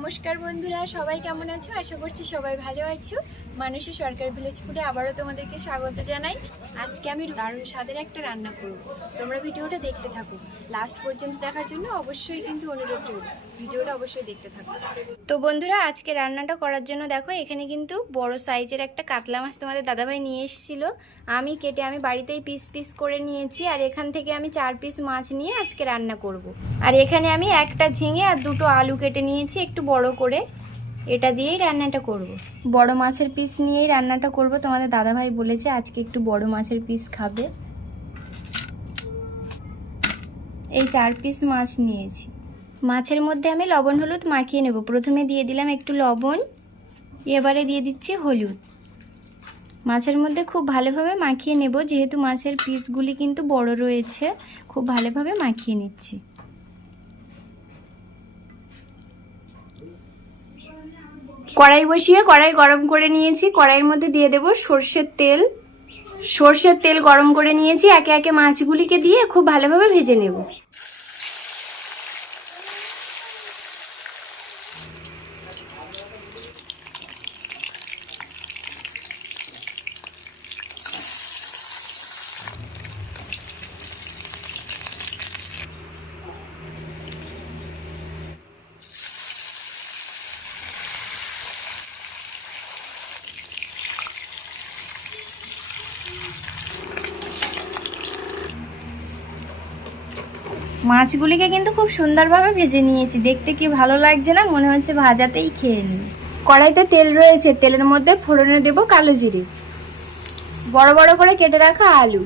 নমস্কার বন্ধুরা সবাই কেমন আছো? আশা করছি সবাই ভালো আছো। মানুষের সরকার ভিলেজ ফুডে আবারও তোমাদেরকে স্বাগত জানাই। আজকে আমি দারুণ স্বাদের একটা রান্না করব। তোমরা ভিডিওটা দেখতে থাকো। লাস্ট পর্যন্ত দেখার জন্য অবশ্যই কিন্তু অনুরোধ রইল। ভিডিওটা অবশ্যই দেখতে থাকো। তো বন্ধুরা, আজকে রান্নাটা করার জন্য দেখো, এখানে কিন্তু বড় সাইজের একটা কাতলা মাছ তোমাদের দাদাভাই নিয়ে এসেছিল। আমি কেটে আমি বাড়িতেই পিস পিস করে নিয়েছি আর এখান থেকে আমি চার পিস মাছ নিয়ে আজকে রান্না করব। আর এখানে আমি একটা ঝিঙে আর দুটো আলু কেটে নিয়েছি, একটু বড় করে। এটা দিয়েই রান্নাটা করব। বড় মাছের পিস নিয়েই রান্নাটা করব। তোমাদের দাদাভাই বলেছে, আজকে একটু বড় মাছের পিস খাবে। এই চার পিস মাছ নিয়েছি। মাছের মধ্যে আমি লবণ, হলুদ মাখিয়ে নেব। প্রথমে দিয়ে দিলাম একটু লবণ, এবারে দিয়ে দিচ্ছি হলুদ। মাছের মধ্যে খুব ভালোভাবে মাখিয়ে নেব। যেহেতু মাছের পিসগুলি কিন্তু বড় রয়েছে, খুব ভালোভাবে মাখিয়ে নিচ্ছি। কড়াই বসিয়ে কড়াই গরম করে নিয়েছি। কড়াইয়ের মধ্যে দিয়ে দেব সর্ষের তেল। সর্ষের তেল গরম করে নিয়েছি। একে একে মাছগুলিকে দিয়ে খুব ভালোভাবে ভেজে নেব। মাছগুলিকে কিন্তু খুব সুন্দরভাবে ভেজে নিয়েছি। দেখতে কি ভালো লাগছে না? মনে হচ্ছে ভাজাতেই খেয়ে নিই। কড়াইতে তেল রয়েছে। তেলের মধ্যে ফোড়নে দেব কালো জিরে। বড় বড় করে কেটে রাখা আলু।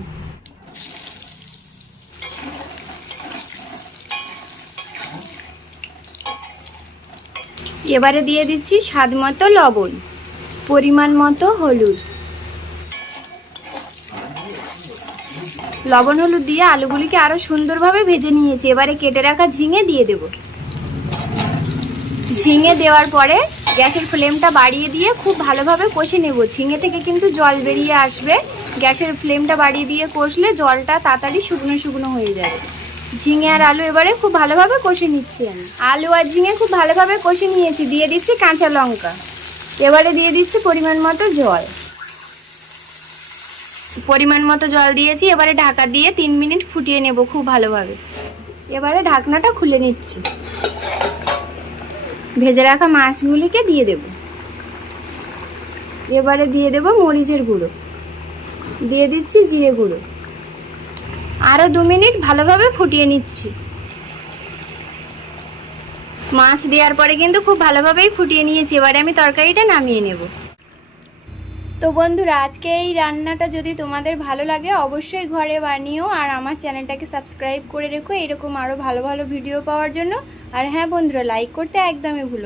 এবারে দিয়ে দিচ্ছি স্বাদ মতো লবণ। পরিমাণ মতো হলুদ। লবণ, হলুদ দিয়ে আলুগুলিকে আরও সুন্দরভাবে ভেজে নিয়েছি। এবারে কেটে রাখা ঝিঙে দিয়ে দেব। ঝিঙে দেওয়ার পরে গ্যাসের ফ্লেমটা বাড়িয়ে দিয়ে খুব ভালোভাবে কষে নেব। ঝিঙে থেকে কিন্তু জল বেরিয়ে আসবে। গ্যাসের ফ্লেমটা বাড়িয়ে দিয়ে কষলে জলটা তাড়াতাড়ি শুকনো শুকনো হয়ে যাবে। ঝিঙে আর আলু এবারে খুব ভালোভাবে কষে নিচ্ছি আমি। আলু আর ঝিঙে খুব ভালোভাবে কষে নিয়েছি। দিয়ে দিচ্ছি কাঁচা লঙ্কা। এবারে দিয়ে দিচ্ছি পরিমাণ মতো জল। পরিমাণ মতো জল দিয়েছি, এবারে ঢাকা দিয়ে তিন মিনিট ফুটিয়ে নেব খুব ভালোভাবে। এবারে ঢাকনাটা খুলে নিচ্ছি। ভেজে রাখা মাছগুলিকে দিয়ে দেব। এবারে দিয়ে দেব মরিচের গুঁড়ো। দিয়ে দিচ্ছি জিরে গুঁড়ো। আরও দু মিনিট ভালোভাবে ফুটিয়ে নিচ্ছি। মাছ দেওয়ার পরে কিন্তু খুব ভালোভাবেই ফুটিয়ে নিয়েছি। এবারে আমি তরকারিটা নামিয়ে নেব। তো বন্ধুরা, আজকে এই রান্নাটা যদি তোমাদের ভালো লাগে, অবশ্যই ঘরে বানিও আর আমার চ্যানেলটাকে সাবস্ক্রাইব করে রেখো। এরকম আরও ভালো ভালো ভিডিও পাওয়ার জন্য। আর হ্যাঁ বন্ধুরা লাইক করতে একদমই ভুলো